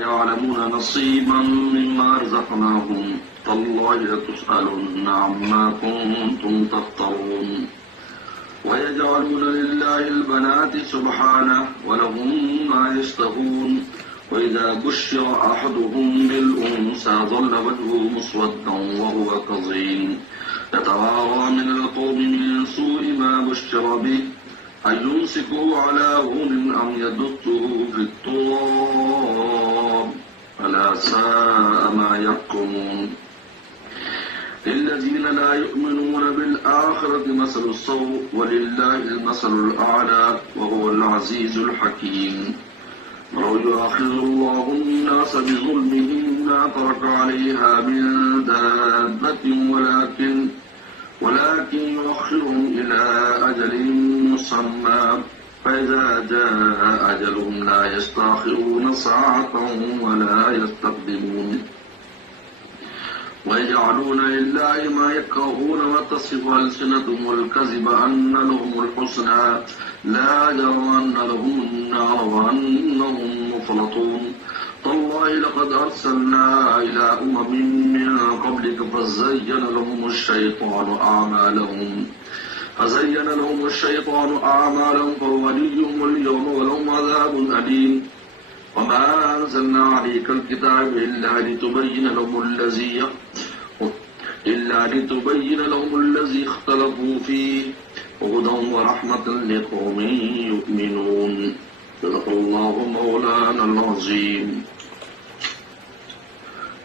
يعلمون نصيبا مما رزقناهم تالله لتسألن عما كنتم تفترون ويجعلون لله البنات سبحانه ولهم ما يشتهون وإذا بشر أحدهم بالأنثى ظل وجهه مسودا وهو كظيم يتوارى من القوم من سوء ما بشر به أيمسكه على هون أم يدسه في التراب ألا ساء ما يحكمون للذين لا يؤمنون بالآخرة مثل السوء ولله المثل الأعلى وهو العزيز الحكيم ولو يؤاخذ الله الناس بظلمهم ما ترك عليها من دابة ولكن يؤخرهم إلى أجل مسمى فإذا جاء أجلهم لا يستأخرون ساعة ولا يستقدمون ويجعلون لله ما يكرهون وتصف ألسنتهم الكذب أن لهم الحسنى لا جرم أن لهم النار وأنهم مفلطون تالله لقد أرسلنا إلى من قبلك فزين لهم الشيطان أعمالهم فوليهم اليوم ولهم عذاب أليم وما أنزلنا عليك الكتاب إلا لتبين لهم الذي اختلفوا فيه وهدى ورحمة لقوم يؤمنون صدق الله مولانا العظیم.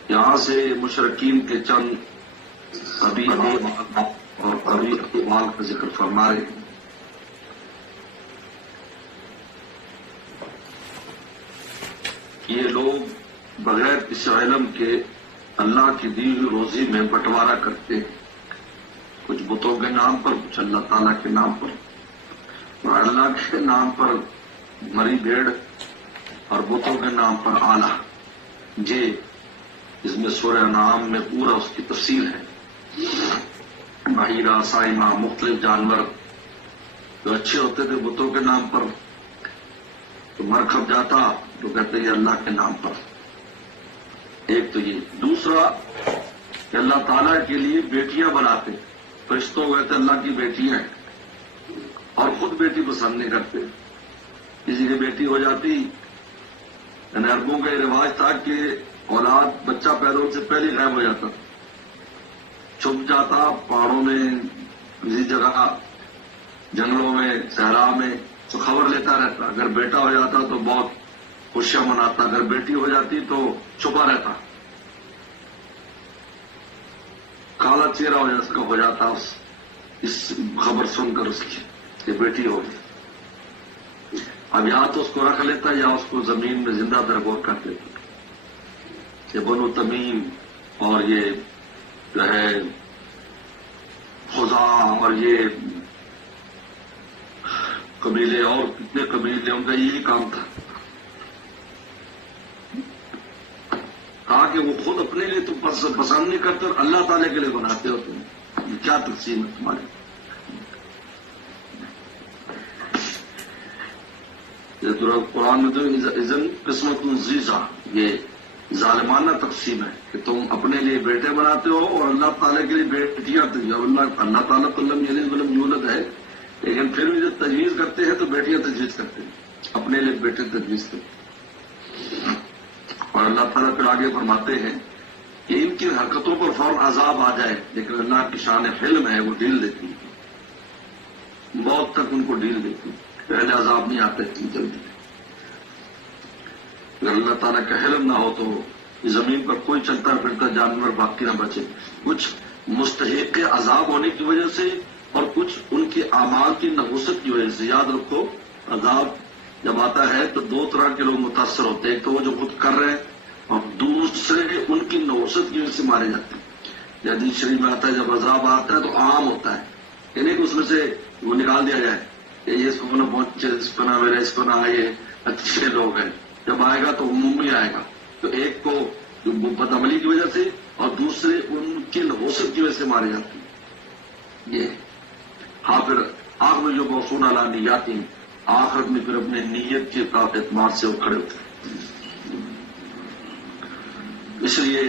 یہاں سے مشرکین کے چند ابھی اقوال کا ذکر فرما رہے ہیں. یہ لوگ بغیر کسی علم کے اللہ کی دی ہوئی روزی میں بٹوارا کرتے ہیں، کچھ بتوں کے نام پر، کچھ اللہ تعالیٰ کے نام پر. اور اللہ کے نام پر مری بھیڑ اور بتوں کے نام پر آلہ. اس میں سورہ انعام میں پورا اس کی تفصیل ہے. بحیرہ، سائمہ، مختلف جانور جو اچھے ہوتے تھے بتوں کے نام پر، تو مر کھپ جاتا تو کہتے یہ اللہ کے نام پر. ایک تو یہ. دوسرا کہ اللہ تعالیٰ کے لیے بیٹیاں بناتے. فرشتوں کہتے اللہ کی بیٹیاں ہیں اور خود بیٹی پسند نہیں کرتے. کسی کی بیٹی ہو جاتی، یعنی عربوں کا یہ رواج تھا کہ اولاد بچہ پیدا ہونے سے پہلے غائب ہو جاتا، چھپ جاتا پہاڑوں میں، کسی جگہ جنگلوں میں، صحرا میں، تو خبر لیتا رہتا. اگر بیٹا ہو جاتا تو بہت خوشیاں مناتا، اگر بیٹی ہو جاتی تو چھپا رہتا. کالا چہرہ ہو جاتا اس خبر سن کر اس کی کہ بیٹی ہوگی. اب یا تو اس کو رکھ لیتا یا اس کو زمین میں زندہ درگور کر دیتا. یہ بنو تمیم اور یہ جو ہے خزاع اور یہ قبیلے اور کتنے قبیلے، ان کا یہی کام تھا. کہا کہ وہ خود اپنے لیے تم پسند نہیں کرتے اور اللہ تعالیٰ کے لیے بناتے ہو. تم کیا تقسیم ہے تمہاری؟ قرآن میں تو اذن قسمت ضیزہ، یہ ظالمانہ تقسیم ہے کہ تم اپنے لیے بیٹے بناتے ہو اور اللہ تعالیٰ کے لیے بیٹیاں. اللہ تعالیٰ کو لم یلد ولم یولد ہے، لیکن پھر بھی جب تجویز کرتے ہیں تو بیٹیاں تجویز کرتے ہیں، اپنے لیے بیٹے تجویز کرتے ہیں. اور اللہ تعالیٰ پھر آگے فرماتے ہیں کہ ان کی حرکتوں پر فوراً عذاب آ جائے، لیکن اللہ کی شان حلم ہے، وہ ڈھیل دیتی ہے، موت تک ان کو ڈھیل دیتی ہے. پہلے عذاب نہیں آتے اتنی جلدی. اگر اللہ تعالیٰ کا حلم نہ ہو تو زمین پر کوئی چلتا پھرتا جانور باقی نہ بچے. کچھ مستحق کے عذاب ہونے کی وجہ سے اور کچھ ان کے اعمال کی نحوست کی وجہ سے. یاد رکھو عذاب جب آتا ہے تو دو طرح کے لوگ متاثر ہوتے ہیں، ایک تو وہ جو خود کر رہے ہیں اور دوسرے ان کی نحوست کی وجہ سے مارے جاتے ہیں. حدیث شریف میں آتا ہے جب عذاب آتا ہے تو عام ہوتا ہے، یعنی کہ اس میں سے وہ نکال دیا جائے کہ یہ اس کو نہ پہنچے، اس کو نہ ملے، اس کو نہ آئے، اچھے لوگ ہیں. جب آئے گا تو عمومی آئے گا. تو ایک کو بدعملی کی وجہ سے اور دوسرے ان کی نحوست کی وجہ سے مارے جاتے ہیں. یہ ہاں پھر آخر میں جو موصول علی نیات آخرت میں پھر اپنے نیت کے اعتماد سے وہ کھڑے ہوتے ہیں. اس لیے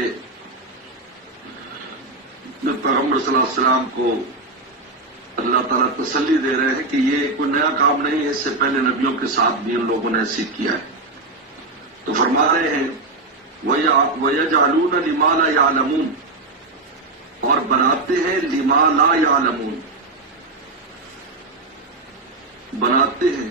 پیغمبر صلی اللہ علیہ وسلم کو اللہ تعالیٰ تسلی دے رہے ہیں کہ یہ کوئی نیا کام نہیں ہے، اس سے پہلے نبیوں کے ساتھ بھی ان لوگوں نے ایسے کیا ہے. تو فرما رہے ہیں وَيَجْعَلُونَ لِمَا لَا يَعْلَمُونَ، اور بناتے ہیں لما لا يعلمون، بناتے ہیں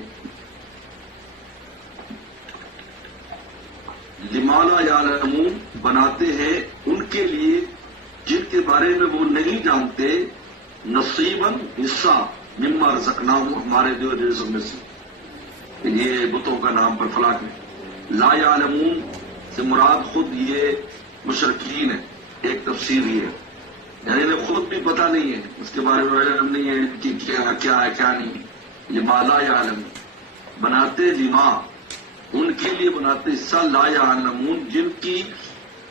لما لا يعلمون، بناتے ہیں ان کے لیے جن کے بارے میں وہ نہیں جانتے، نصیباً حصہ، مما رزقناہم، ہمارے جو رزق میں سے. یہ بتوں کا نام پر فلاں ہے. لا يعلمون سے مراد خود یہ مشرکین ہے. ایک تفسیر یہ ہے، یعنی انہیں خود بھی پتہ نہیں ہے، اس کے بارے میں علم نہیں ہے کہ کیا ہے کیا نہیں ہے. لما لا يعلمون، بناتے لما، ان کے لیے بناتے حصہ، لا يعلمون، جن کی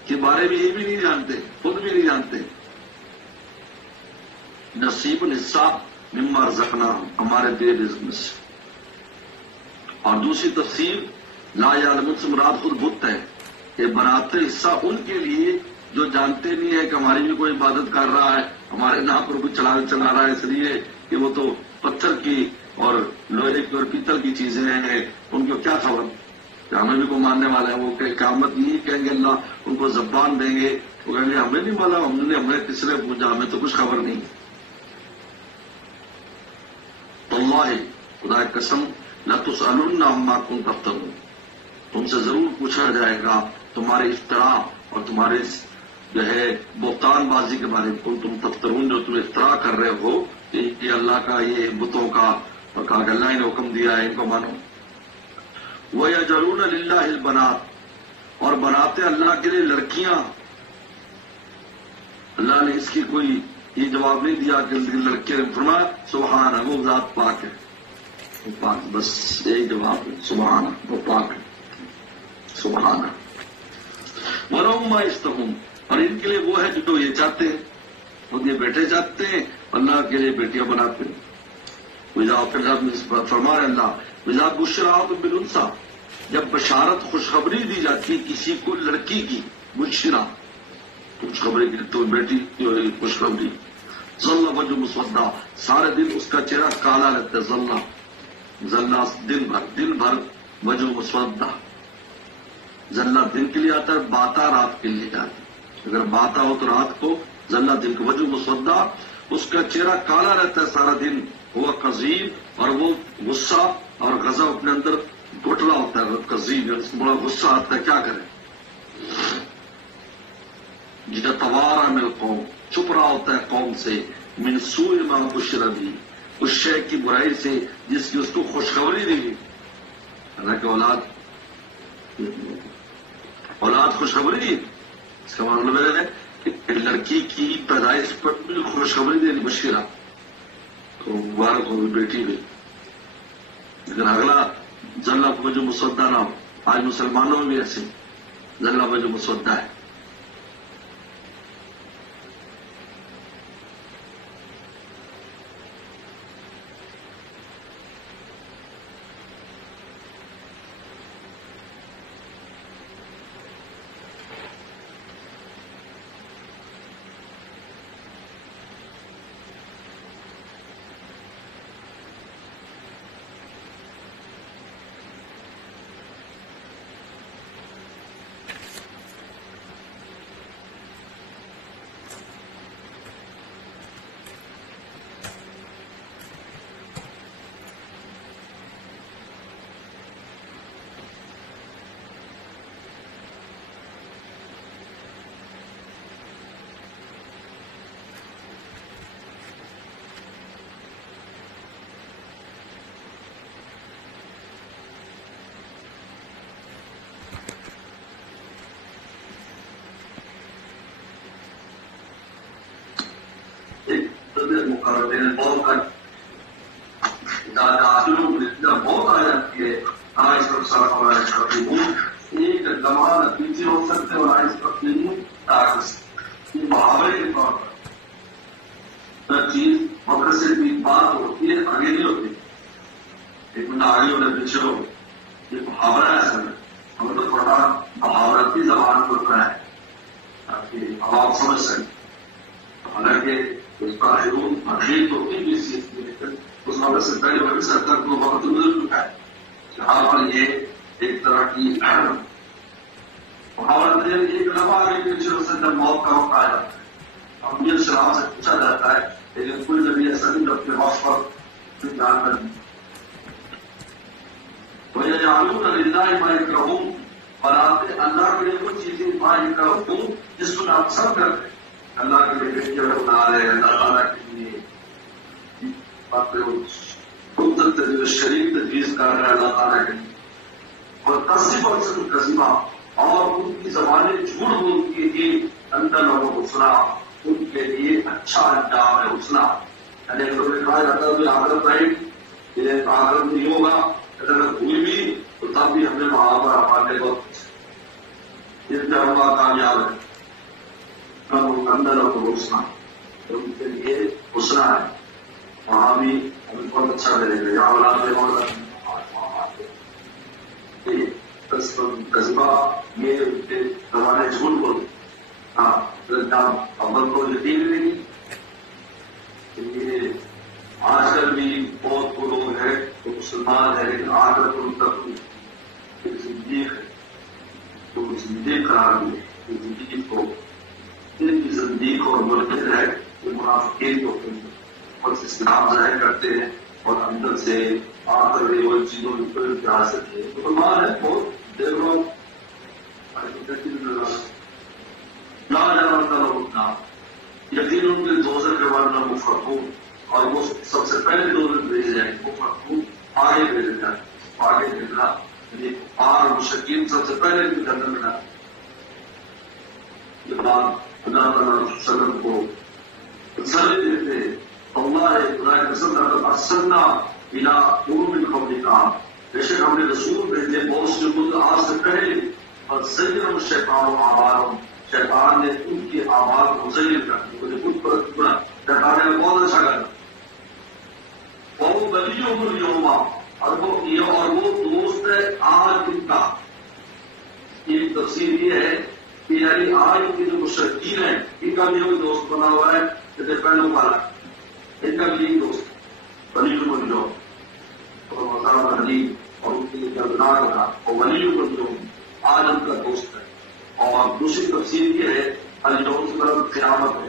کے بارے میں یہ بھی نہیں جانتے، خود بھی نہیں جانتے. نصیب حصہ مما رزقناہم، ہمارے دے رزق میں سے. اور دوسری تفسیر لا يعلمون سے مراد خود بت ہے، کہ بناتے حصہ ان کے لیے جو جانتے نہیں ہے کہ ہماری بھی کوئی عبادت کر رہا ہے، ہمارے نام پر کچھ چلا رہا ہے، اس لیے کہ وہ تو پتھر کی اور لوہے کی اور پیتل کی چیزیں ہیں، ان کو کیا خبر کہ ہمیں بھی کوئی ماننے والا ہے. وہ کہ قیامت یہی کہیں گے، اللہ ان کو زبان دیں گے، وہ کہیں گے ہمیں نہیں مالا، ہمیں کس نے پوچھا، ہمیں تو کچھ خبر نہیں. اللہ خدا قسم لتسألن عما کنتم تفترون، تم سے ضرور پوچھا جائے گا تمہارے افطرا اور تمہارے جو ہے بہتان بازی کے بارے میں. تم تفترون، جو تم افطرا کر رہے ہو کہ یہ اللہ کا، یہ بتوں کا، اور کہا کہ اللہ نے حکم دیا ہے ان کو مانو. وَيَجْعَلُونَ لِلَّهِ الْبَنَاتِ، اور بناتے اللہ کے لیے لڑکیاں. اللہ نے اس کی کوئی یہ جواب نہیں دیا کہ لڑکے نے فرمایا سبحانہ، وہ ذات پاک ہے، وہ پاک، بس یہی جواب ہے، سبحانہ، وہ پاک ہے، سبحانہ. وَلَهُم مَّا يَشْتَهُونَ، اور ان کے لیے وہ ہے جو یہ چاہتے ہیں، خود یہ بیٹے چاہتے ہیں، اللہ کے لیے بیٹیاں بناتے ہیں. فرمائے اللہ وَإِذَا بُشِّرَ أَحَدٌ بِالْأُنثَىٰ، جب بشارت خوشخبری دی جاتی کسی کو لڑکی کی، بشرا خوشخبری کی، تو بیٹی کی خوشخبری، ظل وجهه مسودہ، سارے دن اس کا چہرہ کالا رہتا ہے. ظلہ دن بھر وجہ مسودہ، ظلہ دن کے لیے آتا ہے، باتا رات کے لیے آتا ہے. اگر باتا ہو تو رات کو، ظلہ دن کو، وجہ مسودہ، اس کا چہرہ کالا رہتا ہے سارا دن. وہ قزیم، اور وہ غصہ اور غضب اپنے اندر گھٹلا ہوتا ہے. قزیم، اس کو بڑا غصہ آتا ہے، کیا کرے. یتوارا من القوم، چھپ رہا ہوتا ہے قوم سے، من سوء ما بشر به، اس شے کی برائی سے جس کی اس کو خوشخبری دی گئی. حالانکہ اولاد خوشخبری دی، اس کا مطلب ہے کہ لڑکی کی پیدائش پر بھی خوشخبری دینی، بشیرہ تو مبارک ہو بیٹی ہوئی. لیکن اگلا ظلہ وجہ مسودہ نہ ہو. آج مسلمانوں میں بھی ایسے ظلہ وجہ مسودہ ہے. بہت آ جاتی ہے. ایک زمان پیچھے ہو سکتے اور آج محاورے کے طور پر ہر چیز مگر صرف ایک بات ہوتی ہے، آگے نہیں ہوتی. ایک منٹ آگے ہوتا ہے، پیچھے ہو، یہ محاورہ ہے. اصل میں ہمیں تو تھوڑا محاورتی زبان ہوتا ہے. اب آپ سمجھ سکتے حالانکہ اس کا حضور اخیر تو ہوتی بھی اس لیکن اس وقت سے پہلے وہ سرکار کو وقت گزر چکا ہے جہاں پر یہ ایک طرح کی محاورت ہے ایک لمحہ آگے پیچھے سے جب موت کا وقت آ جاتا ہے اب یہ سلام سے پوچھا جاتا ہے لیکن کوئی نبی ایسا نہیں اپنے وقت پر جان کر وَيَجْعَلُونَ لِلَّهِ مَا يَكْرَهُونَ بناتے اللہ کے لیے وہ چیزیں مَا يَكْرَهُونَ جس کو آپ سب کرتے ہیں اللہ کے لیے بیٹے بنا رہے ہیں اللہ تعالیٰ کے لیے خود شریف تجویز کر رہے ہیں اللہ تعالیٰ کے لیے اور 80% قصبہ اور ان کی زبانیں جھوٹ بولتی ہے اندر لوگوں کو سنا ان کے لیے اچھا انجام ہے حسنا یعنی لوگوں نے کہا جاتا ہے آخرت آئی یہ آخرت نہیں ہوگا اگر ہوئی بھی تو تب بھی ہم نے وہاں پر ہمارے وقت جن پہ ہم کامیاب ہے اندر اور حسنا ان کے لیے حسنا ہے وہاں بھی ہمیں بہت اچھا ملے گا یا اولاد قصبہ یہ ان کے ہمارے جھوٹ بول ہاں عمل کو یقین نہیں یہ آج کل بھی بہت وہ لوگ ہیں وہ مسلمان ہے لیکن آج کل ان کا زندگی ہے تو زندگی قرار دی زندگی کو ان کی زندگی کو مرکز ہے وہ منافقین کو اور اسلام ظاہر کرتے ہیں اور اندر سے آ کر وہ چیزوں کو حاصل ہے مسلمان ہے بہت دیر لوگ نہ جانتا ہوتا یقین ان کے دوسرے کے بارے میں مفرقون اور وہ سب سے پہلے دور بھیجے جائیں وہ مفرقون آگے بھیجے جائیں آگے بھیجنا یعنی آر مشکین سب سے پہلے بھی جنم ملا یہ بات اللہ تعالیٰ وسلم کو تسلی دیتے اللہ خدا کی قسم کا ارسلنا الى قوم قبل کا بے شک ہم نے رسول بھیجے بہت سے لوگ آج سے پہلے اور زین شیطان و آباد شیطان نے ان کے آباد کو زین کر دیا خود پر شیطان نے بہت اچھا کر اور ولیوں کو یوما اور وہ دوست ہے آج ان کا ایک تفسیر یہ ہے کہ یعنی آج کے جو مشرکین ہیں ان کا بھی کوئی دوست بنا ہوا ہے جیسے پہلوں والا ان کا بھی دوست ولی کو جو اور مزار علی اور ان کے لیے دردناک تھا اور ولی کو جو آج ان کا دوست ہے اور دوسری تفسیر یہ ہے الجوم کی طرف قیامت ہے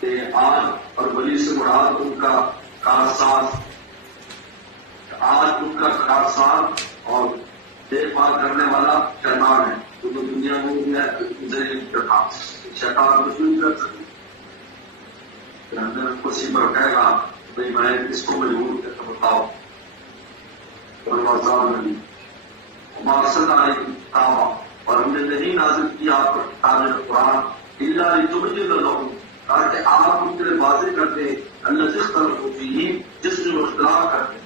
کہ آج اور ولی سے مراد ان کا کارساز آج ان کا کارساز اور دیکھ بھال کرنے والا شیطان ہے تو دنیا میں شیطان کچھ نہیں کر سکتی کسی پر کہے گا بھائی میں اس کو مجبور کر کے بتاؤ ہمارا سدا اور ہم نے نہیں نازل کیا آپ پر کتاب قرآن اللہ تمجد لہم تاکہ آپ ان کے لیے واضح کرتے اللہ اختلاف ہوتی ہی جس میں وہ اختلاف کرتے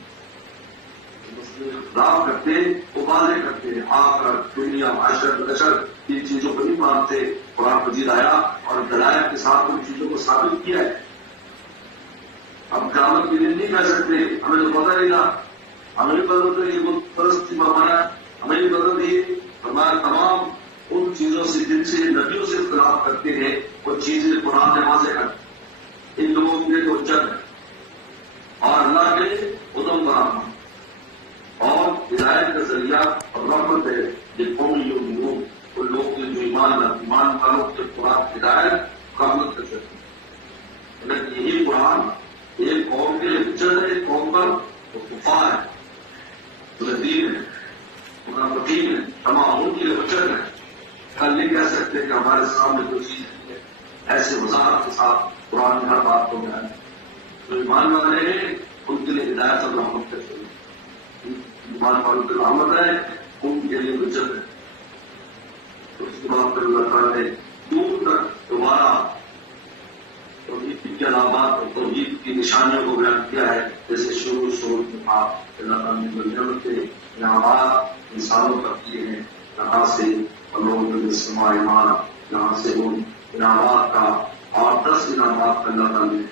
اختلاف کرتے وہ واضح کرتے آخرت دنیا معاشرت بشر ان چیزوں کو نہیں مانتے قرآن مجید آیا اور دلائل کے ساتھ ان چیزوں کو ثابت کیا ہے ہم قیامت کے دن نہیں کہہ سکتے ہمیں تو پتہ نہیں تھا ہمیں بھی پتہ تھا یہ بت پرستی بنایا ہمیں بھی پتہ تھی ہمارا تمام ان چیزوں سے جن سے نبیوں سے اختلاف کرتے ہیں وہ چیزیں قرآن میں واضح کرتے ان لوگوں کے تو جگ ہے اور اللہ کے ادم برآمد اور ہدایت کا ذریعہ اور رحمت ہے یہ قومی لوگ وہ لوگ جو ایمان والوں کے قرآن ہدایت رحمت کر سکتے لیکن یہی قرآن ایک قوم کے لیے حجت ہے ایک قوم پر وہ کفار ہے دین ہے منافقین ہے تمام ان کے لیے حجت ہے کل نہیں کہہ سکتے کہ ہمارے سامنے کوئی چیز نہیں ہے ایسے وضاحت کے ساتھ قرآن میں ہر بات کو بیان جو ایمان والے ہیں ان کے لیے ہدایت اور رحمت کر سکتے ایمان والوں کی رحمت ہے ان کے لیے حجت ہے اس کے بعد پھر اللہ تعالیٰ نے دور تک دوبارہ توحید کے علامات اور توحید کی نشانیوں کو بیان کیا ہے جیسے شروع میں آپ اللہ تعالیٰ نے دنیا کے علامات انسانوں کا کیے ہیں یہاں سے لوگوں کے سما ایمان یہاں سے ان انعامات کا اور 10 انعامات کا اللہ تعالیٰ نے